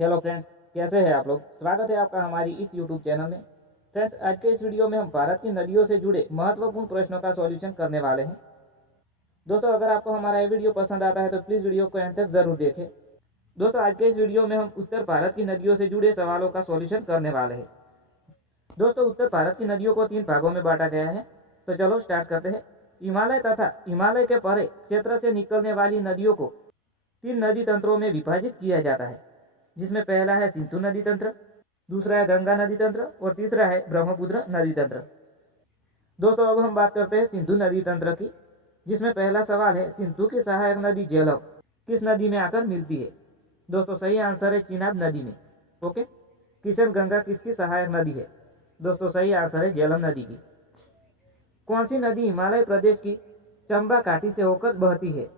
Hello friends, कैसे हैं आप लोग। स्वागत है आपका हमारी इस यूट्यूब चैनल में। फ्रेंड्स, आज के इस वीडियो में हम भारत की नदियों से जुड़े महत्वपूर्ण प्रश्नों का सॉल्यूशन करने वाले हैं। दोस्तों, अगर आपको हमारा ये वीडियो पसंद आता है तो प्लीज़ वीडियो को अंत तक जरूर देखें। दोस्तों, आज के इस वीडियो में हम उत्तर भारत की नदियों से जुड़े सवालों का सॉल्यूशन करने वाले हैं। दोस्तों, उत्तर भारत की नदियों को 3 भागों में बांटा गया है। तो चलो स्टार्ट करते हैं। हिमालय तथा हिमालय के परे क्षेत्र से निकलने वाली नदियों को 3 नदी तंत्रों में विभाजित किया जाता है, जिसमें पहला है सिंधु नदी तंत्र, दूसरा है गंगा नदी तंत्र और तीसरा है ब्रह्मपुत्र नदी तंत्र। दोस्तों, अब हम बात करते हैं सिंधु नदी तंत्र की, जिसमें पहला सवाल है सिंधु की सहायक नदी झेलम किस नदी में आकर मिलती है। दोस्तों, सही आंसर है चिनाब नदी में। ओके। किशन गंगा किसकी सहायक नदी है। दोस्तों, सही आंसर है झेलम नदी की। कौन सी नदी हिमालय प्रदेश की चंबा घाटी से होकर बहती है।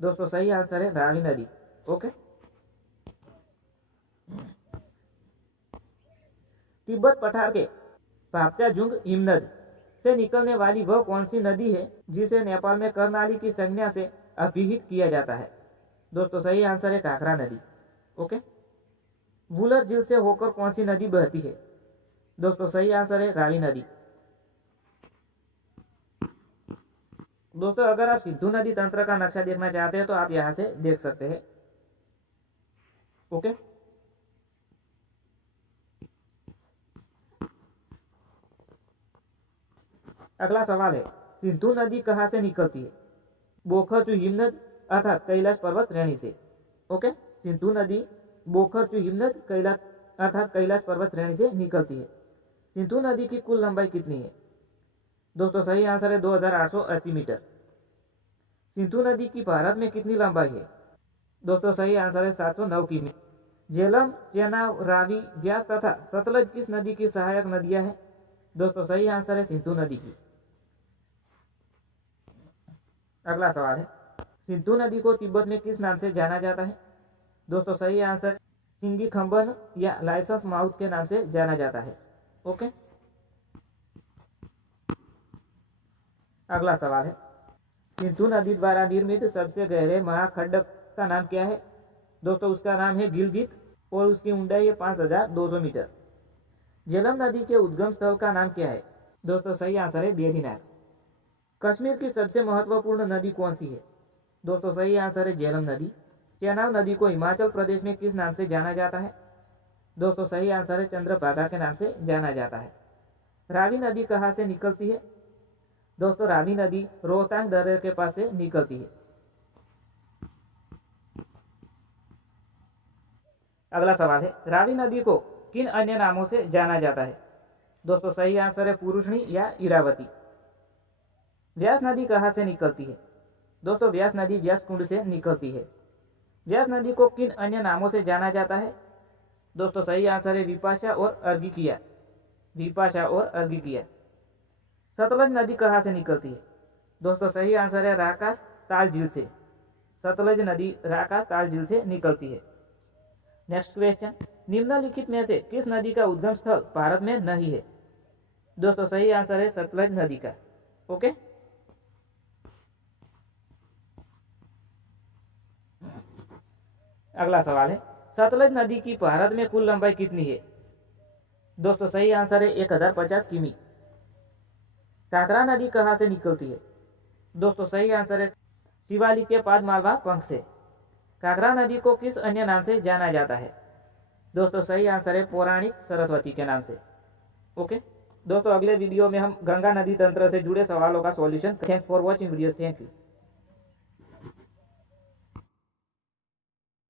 दोस्तों, सही आंसर है रावी नदी। ओके। तिब्बत पठार के पापचाजुंग हिमनद से निकलने वाली वह कौन सी नदी है जिसे नेपाल में कर्णाली की संज्ञा से अभिहित किया जाता है। दोस्तों, सही आंसर है काकरा नदी। ओके। वुलर झील से होकर कौन सी नदी बहती है। दोस्तों, सही आंसर है रावी नदी। दोस्तों, अगर आप सिंधु नदी तंत्र का नक्शा देखना चाहते हैं तो आप यहां से देख सकते हैं। ओके। अगला सवाल है सिंधु नदी कहां से निकलती है। बोखरचू हिमनद अर्थात कैलाश पर्वत श्रेणी से। ओके। सिंधु नदी बोखरचू हिमनद कैलाश अर्थात कैलाश पर्वत श्रेणी से निकलती है। सिंधु नदी की कुल लंबाई कितनी है। दोस्तों, सही आंसर है 2880 मीटर। सिंधु नदी की भारत में कितनी लंबाई है। दोस्तों, सही आंसर है 709 किमी। झेलम, चेनाब, रावी, व्यास तथा सतलज किस नदी की सहायक नदियां हैं। दोस्तों, सही आंसर है सिंधु नदी की। अगला सवाल है सिंधु नदी को तिब्बत में किस नाम से जाना जाता है। दोस्तों, सही आंसर सिंगी खंबन या लाइसेंस माउथ के नाम से जाना जाता है। ओके। अगला सवाल है सिंधु नदी द्वारा निर्मित सबसे गहरे महाखंड का नाम क्या है। दोस्तों, उसका नाम है गिलगित और उसकी ऊंचाई है 5200 मीटर। झेलम नदी के उद्गम स्थल का नाम क्या है। दोस्तों, सही आंसर है वेरीनाग। कश्मीर की सबसे महत्वपूर्ण नदी कौन सी है। दोस्तों, सही आंसर है झेलम नदी। चेनाब नदी को हिमाचल प्रदेश में किस नाम से जाना जाता है। दोस्तों, सही आंसर है चंद्रभागा के नाम से जाना जाता है। रावी नदी कहाँ से निकलती है। दोस्तों, रावी नदी रोहतांग दर्रे के पास से निकलती है। अगला सवाल है रावी नदी को किन अन्य नामों से जाना जाता है। दोस्तों, सही आंसर है पुरुषणी या इरावती। व्यास नदी कहाँ से निकलती है। दोस्तों, व्यास नदी व्यास कुंड से निकलती है। व्यास नदी को किन अन्य नामों से जाना जाता है। दोस्तों, सही आंसर है विपाशा और अर्घिकिया। विपाशा और अर्घिकिया। सतलज नदी कहाँ से निकलती है। दोस्तों, सही आंसर है राकास ताल झील से। सतलज नदी राकास ताल झील से निकलती है। नेक्स्ट क्वेश्चन, निम्नलिखित में से किस नदी का उद्गम स्थल भारत में नहीं है। दोस्तों, सही आंसर है सतलज नदी का। ओके। अगला सवाल है सतलज नदी की भारत में कुल लंबाई कितनी है। दोस्तों, सही आंसर है 1050 किमी। काकरा नदी कहाँ से निकलती है। दोस्तों, सही आंसर है शिवालिक के पादमालवा पंख से। काकरा नदी को किस अन्य नाम से जाना जाता है। दोस्तों, सही आंसर है पौराणिक सरस्वती के नाम से। ओके। दोस्तों, अगले वीडियो में हम गंगा नदी तंत्र से जुड़े सवालों का solution. Thanks for watching video. Thank you.